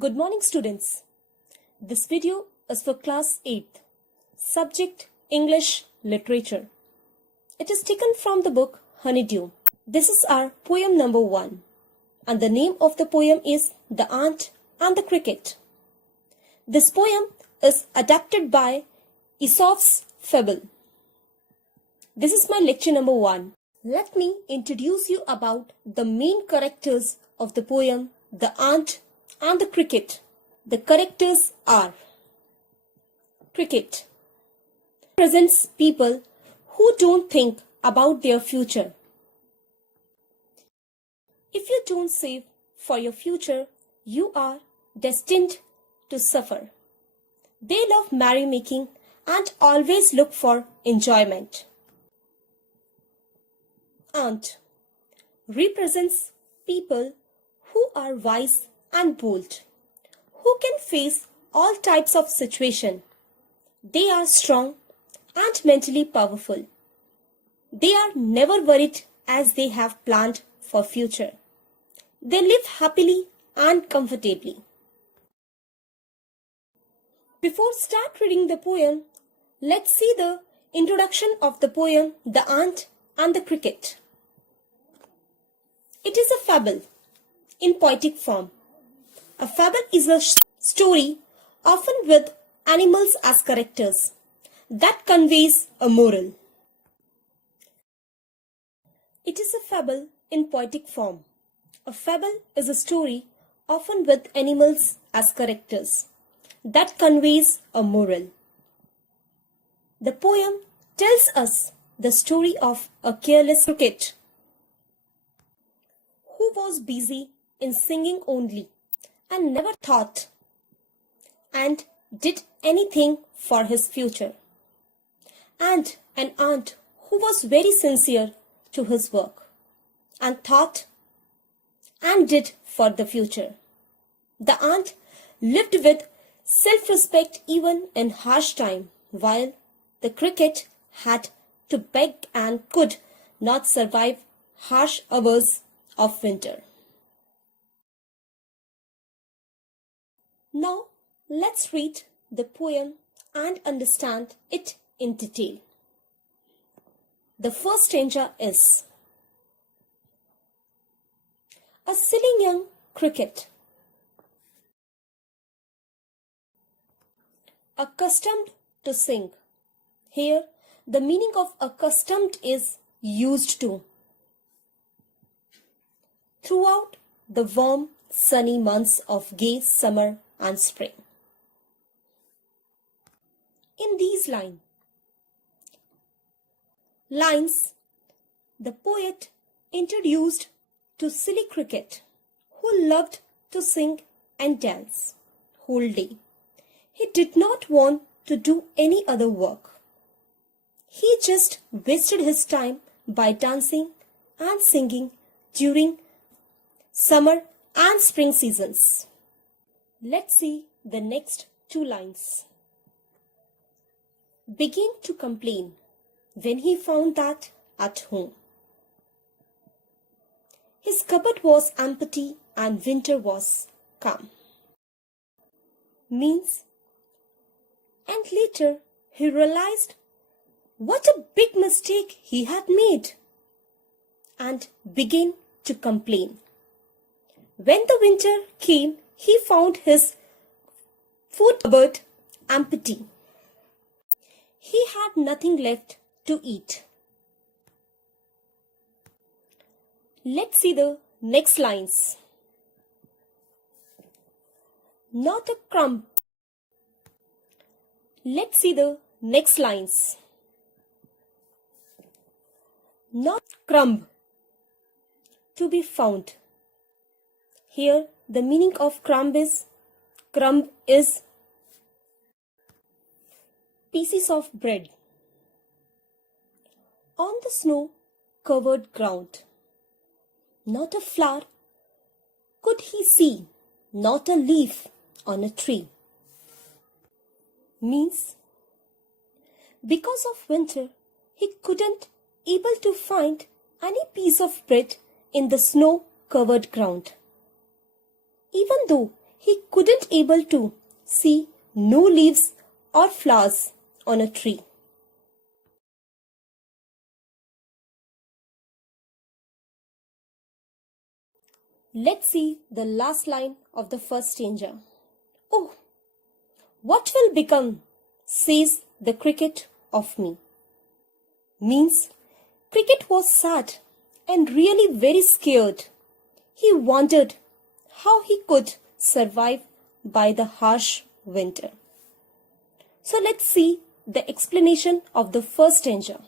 Good morning, students. This video is for class 8th, subject English Literature. It is taken from the book Honeydew. This is our poem number 1, and the name of the poem is The Ant and the Cricket. This poem is adapted by Aesop's Fable. This is my lecture number 1. Let me introduce you about the main characters of the poem The Ant and the Cricket. The characters are: Cricket represents people who don't think about their future. If you don't save for your future, you are destined to suffer. They love merrymaking and always look for enjoyment. Ant represents people who are wise and bold, who can face all types of situations. They are strong and mentally powerful. They are never worried as they have planned for future. They live happily and comfortably. Before start reading the poem, let's see the introduction of the poem The Ant and the Cricket. It is a fable in poetic form. A fable is a story, often with animals as characters, that conveys a moral. It is a fable in poetic form. A fable is a story, often with animals as characters, that conveys a moral. The poem tells us the story of a careless cricket who was busy in singing only and never thought and did anything for his future, and an ant who was very sincere to his work and thought and did for the future. The ant lived with self-respect even in harsh time, while the cricket had to beg and could not survive harsh hours of winter. Now, let's read the poem and understand it in detail. The first stanza is: a silly young cricket, accustomed to sing. Here, the meaning of accustomed is used to. Throughout the warm, sunny months of gay summer and spring. In these lines, the poet introduced to silly cricket, who loved to sing and dance whole day. He did not want to do any other work. He just wasted his time by dancing and singing during summer and spring seasons. Let's see the next 2 lines. Began to complain when he found that at home his cupboard was empty and winter was come. Means, and later he realized what a big mistake he had made and began to complain. When the winter came, he found his food cupboard empty. He had nothing left to eat. Let's see the next lines. Not a crumb. Let's see the next lines. Not crumb to be found. Here, the meaning of crumb is pieces of bread. On the snow-covered ground, not a flower could he see, not a leaf on a tree. Means, because of winter, he couldn't able to find any piece of bread in the snow-covered ground. Even though he couldn't able to see no leaves or flowers on a tree. Let's see the last line of the first stanza. Oh, what will become, says the cricket, of me? Means Cricket was sad and really very scared. He wondered how he could survive by the harsh winter. So let's see the explanation of the first stanza.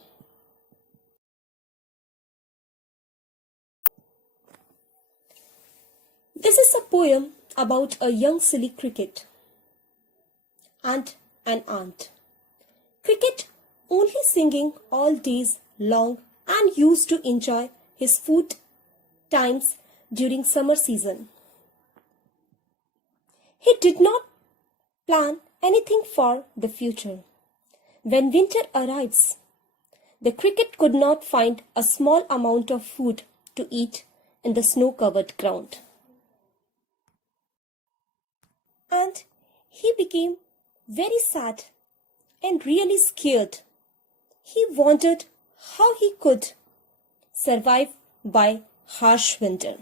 This is a poem about a young silly cricket and an ant. Cricket only singing all days long and used to enjoy his food times during summer season. He did not plan anything for the future. When winter arrives, the cricket could not find a small amount of food to eat in the snow-covered ground. And he became very sad and really scared. He wondered how he could survive by harsh winter.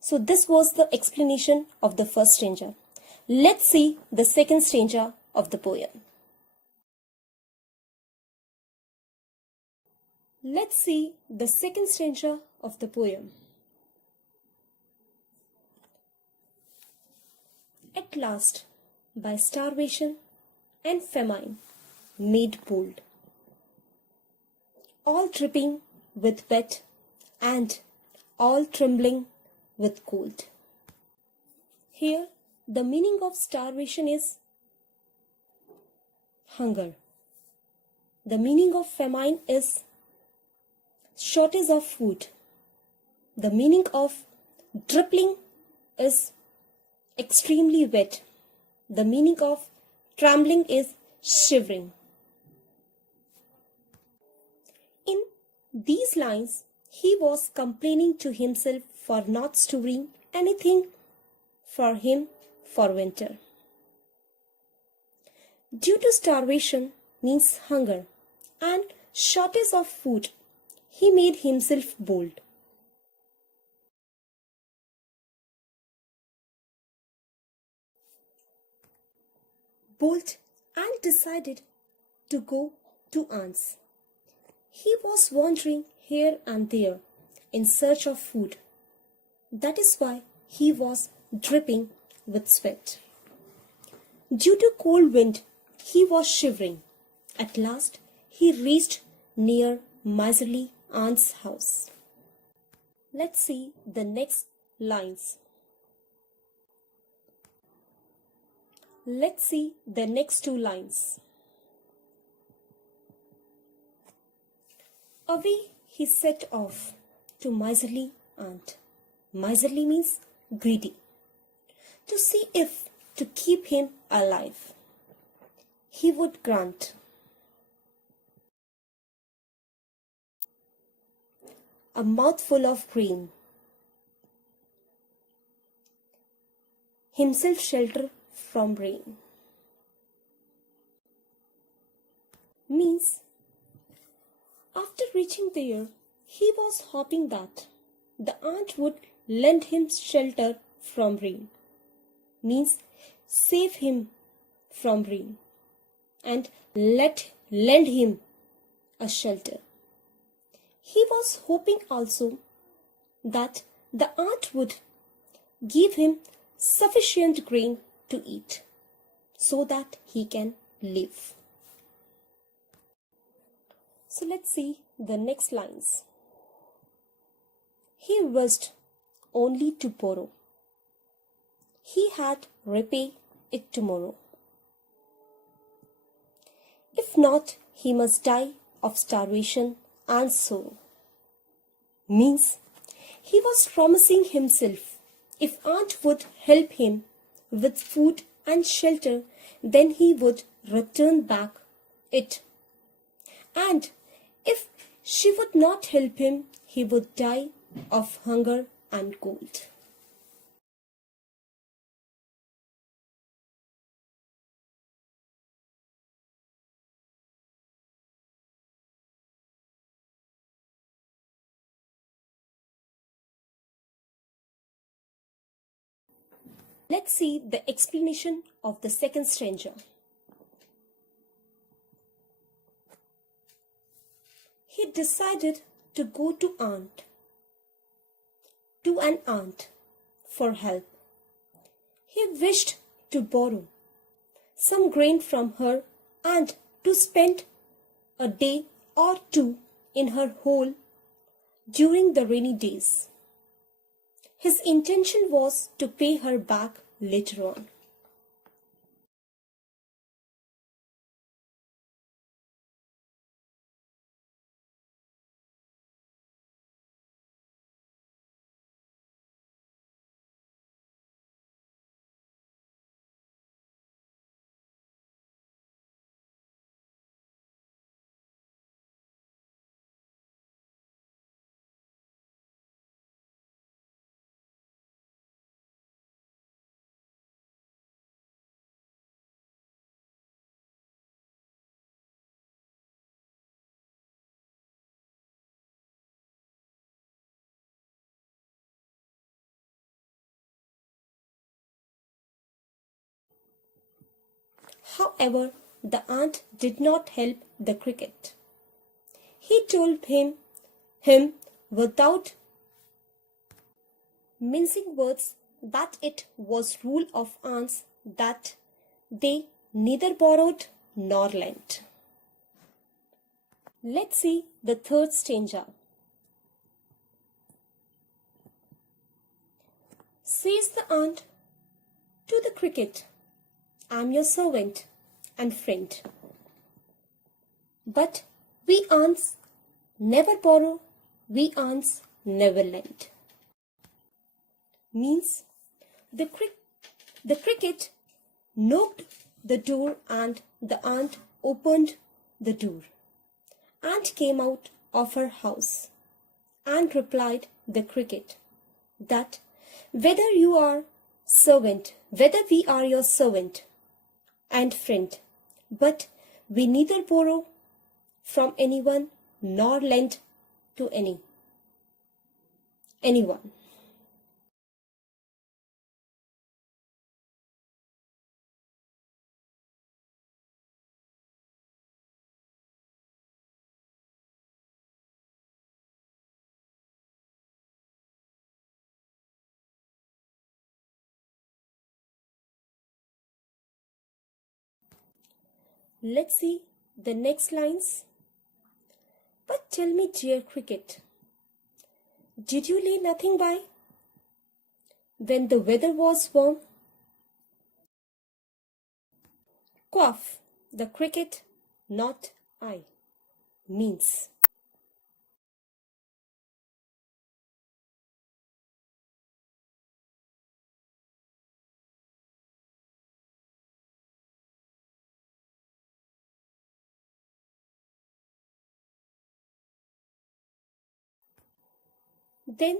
So this was the explanation of the first stanza. Let's see the second stanza of the poem. Let's see the second stanza of the poem. At last, by starvation and famine, made bold, all dripping with wet and all trembling with cold. Here, the meaning of starvation is hunger. The meaning of famine is shortage of food. The meaning of dripping is extremely wet. The meaning of trembling is shivering. In these lines, he was complaining to himself for not storing anything for him for winter. Due to starvation means hunger and shortage of food, he made himself bold. Bold and decided to go to ants. He was wandering here and there in search of food. That is why he was dripping with sweat. Due to cold wind, he was shivering. At last, he reached near miserly aunt's house. Let's see the next lines. Let's see the next two lines. Away he set off to miserly aunt. Miserly means greedy. To see if to keep him alive he would grant a mouthful of grain, himself shelter from rain. Means after reaching there, he was hoping that the aunt would lend him shelter from rain. Means save him from rain and lend him a shelter. He was hoping also that the aunt would give him sufficient grain to eat so that he can live. So let's see the next lines. He wished only to borrow. He had repay it tomorrow. If not, he must die of starvation and sorrow. Means he was promising himself if aunt would help him with food and shelter, then he would return back it. And if she would not help him, he would die of hunger and cold. Let's see the explanation of the second stanza. He decided to go to an aunt for help. He wished to borrow some grain from her and to spend a day or two in her hole during the rainy days. His intention was to pay her back later on. However, the aunt did not help the cricket. He told him without mincing words that it was rule of aunts that they neither borrowed nor lent. Let's see the third stanza. Says the aunt to the cricket, I'm your servant and friend. But we aunts never borrow, we aunts never lend. Means the cricket knocked the door and the aunt opened the door and came out of her house and replied the cricket that whether we are your servant and friend, but we neither borrow from anyone nor lend to anyone. Let's see the next lines. But tell me, dear cricket, did you lay nothing by when the weather was warm? Quaff the cricket, not I. Means then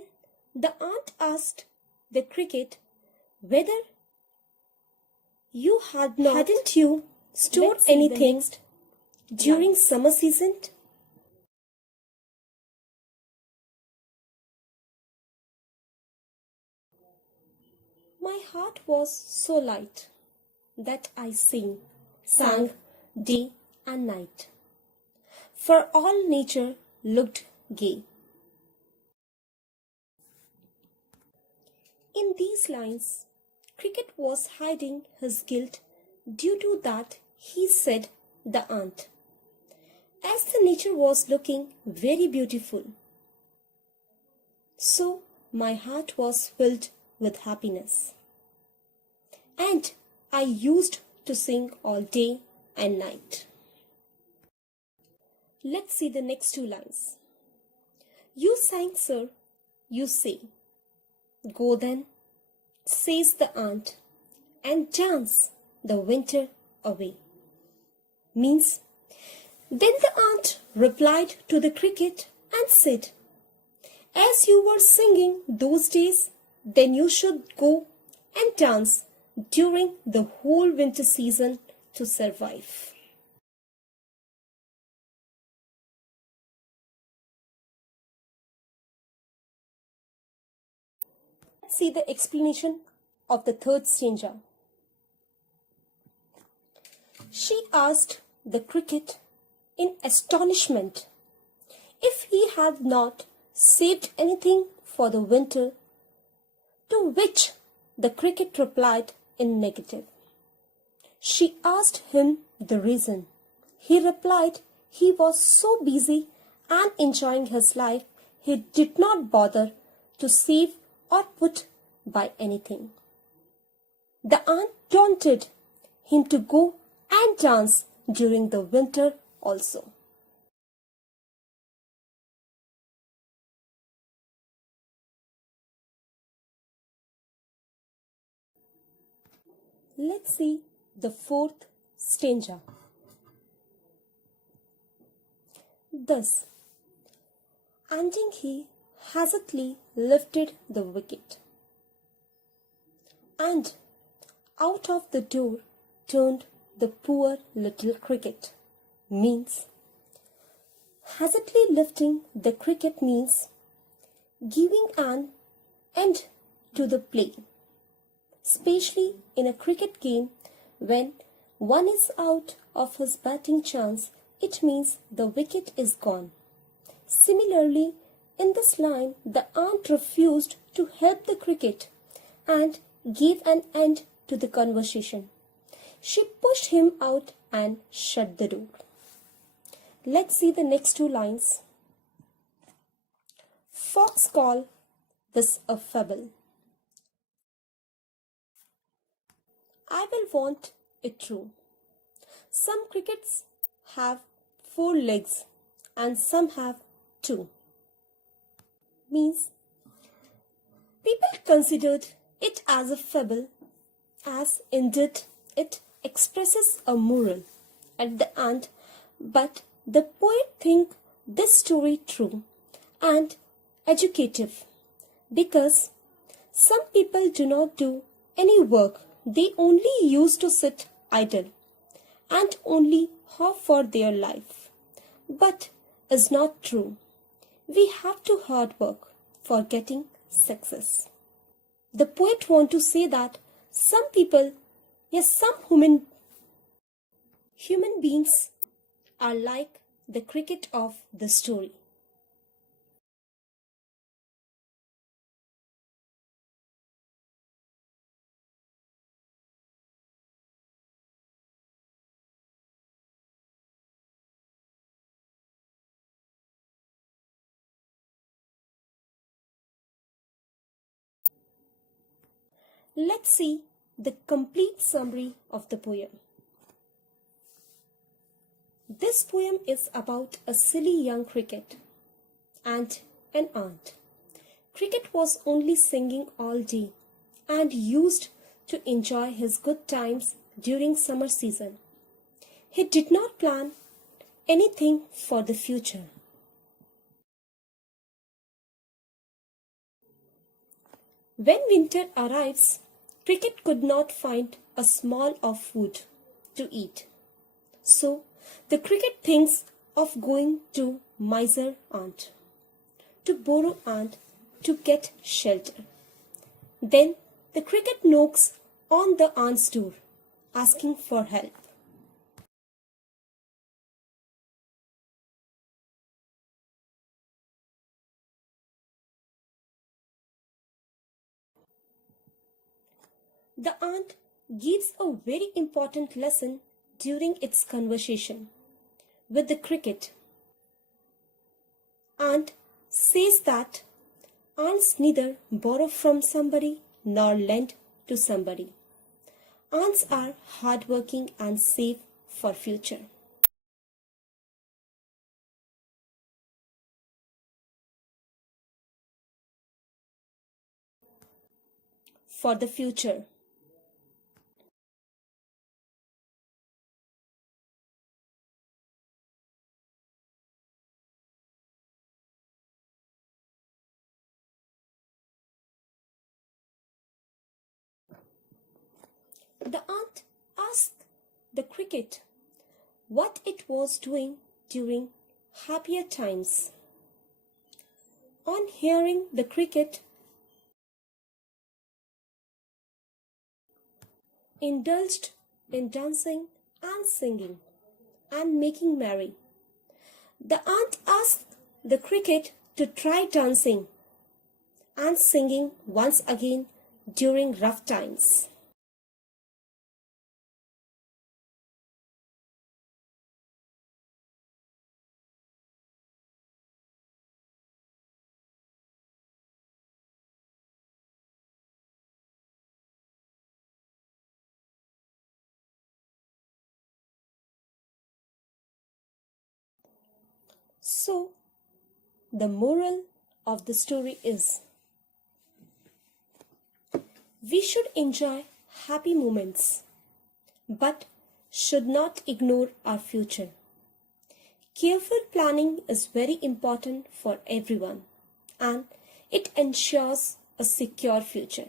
the aunt asked the cricket whether hadn't you stored anything during summer season? My heart was so light that I sang day and night, for all nature looked gay. In these lines, Cricket was hiding his guilt due to that he said the aunt, as the nature was looking very beautiful. So my heart was filled with happiness, and I used to sing all day and night. Let's see the next two lines. You sang, sir, you say. Go then, says the aunt, and dance the winter away. Means, then the aunt replied to the cricket and said, as you were singing those days, then you should go and dance during the whole winter season to survive. Let's see the explanation of the third stanza. She asked the cricket in astonishment if he had not saved anything for the winter, to which the cricket replied in negative. She asked him the reason. He replied he was so busy and enjoying his life he did not bother to save or put by anything. The aunt taunted him to go and dance during the winter also. Let's see the fourth stanza. Thus, ending he hastily lifted the wicket, and out of the door turned the poor little cricket. Means, hastily lifting the cricket means giving an end to the play, especially in a cricket game when one is out of his batting chance. It means the wicket is gone. Similarly, in this line, the aunt refused to help the cricket and gave an end to the conversation. She pushed him out and shut the door. Let's see the next two lines. Fox call this a fable. I will want it true. Some crickets have 4 legs and some have 2. Means, people considered it as a fable, as indeed it expresses a moral at the end, but the poet think this story true and educative because some people do not do any work. They only used to sit idle and only hope for their life. But is not true. We have to hard work for getting success. The poet want to say that some people, yes, some human beings are like the cricket of the story. Let's see the complete summary of the poem. This poem is about a silly young cricket and an aunt. Cricket was only singing all day and used to enjoy his good times during summer season. He did not plan anything for the future. When winter arrives, Cricket could not find a small of food to eat. So the cricket thinks of going to miser aunt to borrow and to get shelter. Then the cricket knocks on the aunt's door, asking for help. The aunt gives a very important lesson during its conversation with the cricket. Aunt says that aunts neither borrow from somebody nor lend to somebody. Aunts are hardworking and save for future. For the future. The aunt asked the cricket what it was doing during happier times. On hearing the cricket indulged in dancing and singing and making merry. The aunt asked the cricket to try dancing and singing once again during rough times. So, the moral of the story is we should enjoy happy moments, but should not ignore our future. Careful planning is very important for everyone, and it ensures a secure future.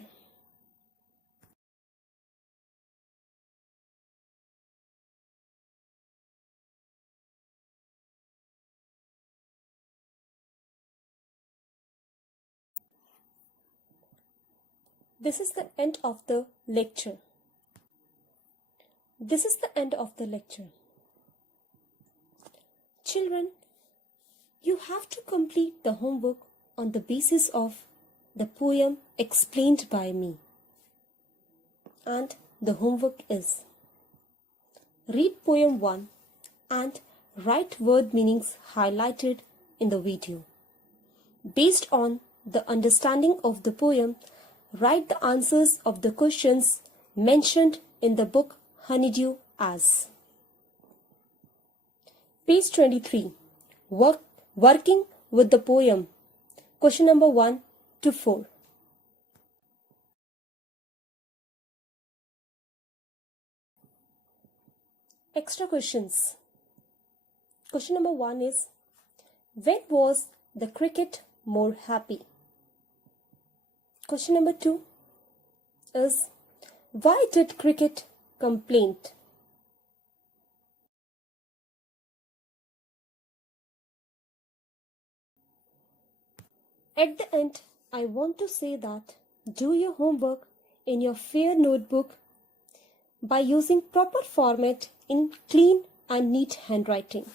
This is the end of the lecture. Children, you have to complete the homework on the basis of the poem explained by me. And the homework is: read poem 1 and write word meanings highlighted in the video. Based on the understanding of the poem, write the answers of the questions mentioned in the book Honeydew as. Page 23. Working with the poem. Question number 1 to 4. Extra questions. Question number 1 is: when was the cricket more happy? Question number 2 is: why did cricket complain? At the end, I want to say that do your homework in your fair notebook by using proper format in clean and neat handwriting.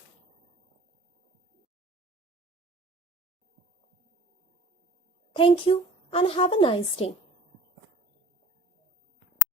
Thank you and have a nice day.